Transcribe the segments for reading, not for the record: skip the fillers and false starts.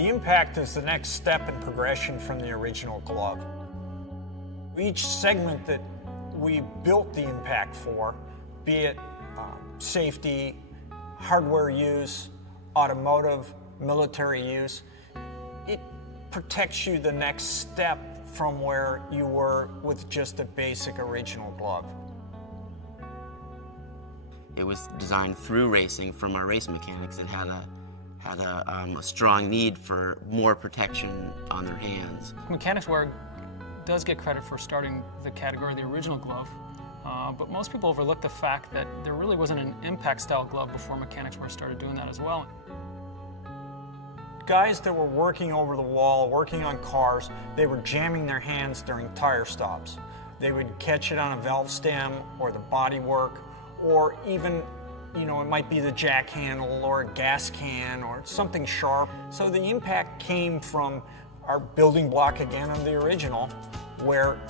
The M-Pact is the next step in progression from the original glove. Each segment that we built the M-Pact for, be it safety, hardware use, automotive, military use, it protects you the next step from where you were with just a basic original glove. It was designed through racing from our race mechanics. It had a strong need for more protection on their hands. Mechanix Wear does get credit for starting the category of the original glove, but most people overlook the fact that there really wasn't an M-Pact style glove before Mechanix Wear started doing that as well. Guys that were working over the wall, working on cars, they were jamming their hands during tire stops. They would catch it on a valve stem or the bodywork, or even, it might be the jack handle or a gas can or something sharp. So the M-Pact came from our building block again of the original, where,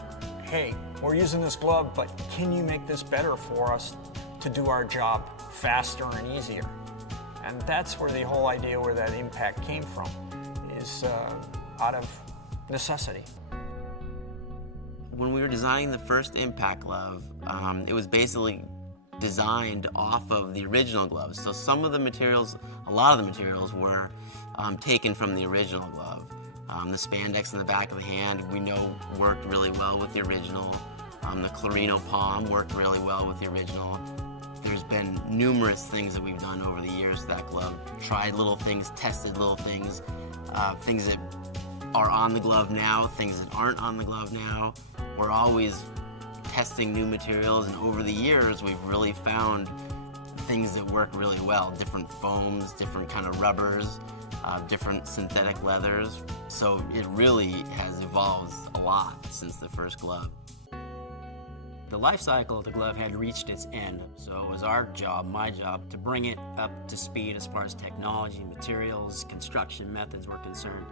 hey, we're using this glove, but can you make this better for us to do our job faster and easier? And that's where the whole idea where that M-Pact came from, is out of necessity. When we were designing the first M-Pact glove, it was basically designed off of the original gloves. So some of the materials, a lot of the materials were taken from the original glove. The spandex in the back of the hand, we know worked really well with the original. The Clarino palm worked really well with the original. There's been numerous things that we've done over the years to that glove. Tried little things, tested little things, things that are on the glove now, things that aren't on the glove now. We're always testing new materials, and over the years we've really found things that work really well. Different foams, different kind of rubbers, different synthetic leathers. So it really has evolved a lot since the first glove. The life cycle of the glove had reached its end, so it was our job, my job, to bring it up to speed as far as technology, materials, construction methods were concerned.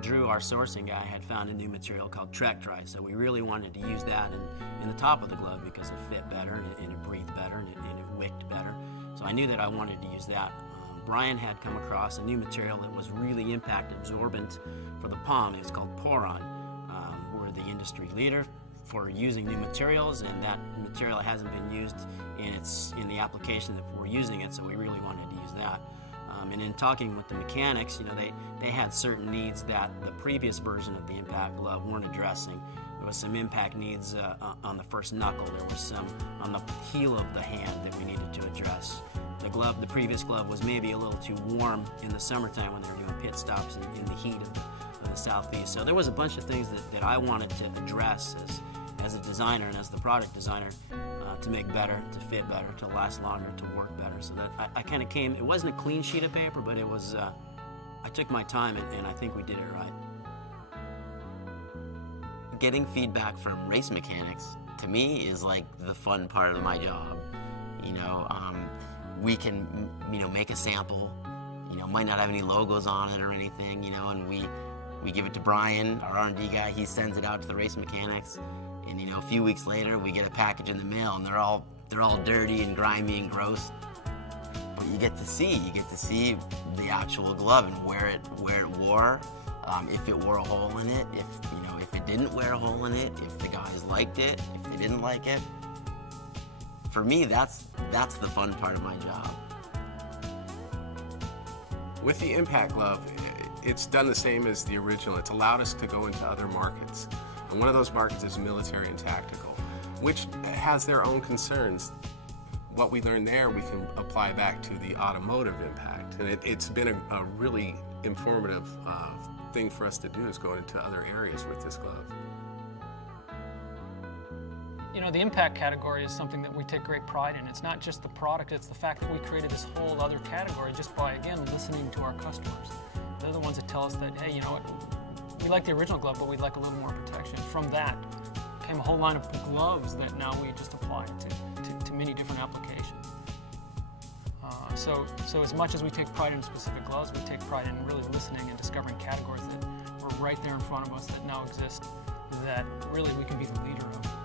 Drew, our sourcing guy, had found a new material called Trek-Dry, so we really wanted to use that in the top of the glove because it fit better and it breathed better and it wicked better. So I knew that I wanted to use that. Brian had come across a new material that was really impact absorbent for the palm. It's called Poron. We're the industry leader for using new materials, and that material hasn't been used in the application that we're using it, so we really wanted to use that. And in talking with the mechanics, they had certain needs that the previous version of the M-Pact glove weren't addressing. There was some impact needs on the first knuckle. There was some on the heel of the hand that we needed to address. The previous glove was maybe a little too warm in the summertime when they were doing pit stops in the heat of the southeast. So there was a bunch of things that I wanted to address as a designer and as the product designer to make better, to fit better, to last longer, to work better. So that I kind of came, it wasn't a clean sheet of paper, but it was, I took my time and I think we did it right. Getting feedback from race mechanics, to me, is like the fun part of my job. We can, make a sample, might not have any logos on it or anything, and we give it to Brian, our R&D guy. He sends it out to the race mechanics, and a few weeks later we get a package in the mail, and they're all dirty and grimy and gross. But you get to see the actual glove and where it wore, if it wore a hole in it, if it didn't wear a hole in it, if the guys liked it, if they didn't like it. For me, that's the fun part of my job. With the M-Pact glove, it's done the same as the original. It's allowed us to go into other markets. And one of those markets is military and tactical, which has their own concerns. What we learned there, we can apply back to the automotive M-Pact. And it's been a really informative thing for us to do, is go into other areas with this glove. The M-Pact category is something that we take great pride in. It's not just the product, it's the fact that we created this whole other category just by, again, listening to our customers. They're the ones that tell us that, hey, we like the original glove, but we'd like a little more protection. From that came a whole line of gloves that now we just apply to many different applications. So as much as we take pride in specific gloves, we take pride in really listening and discovering categories that were right there in front of us that now exist, that really we can be the leader of.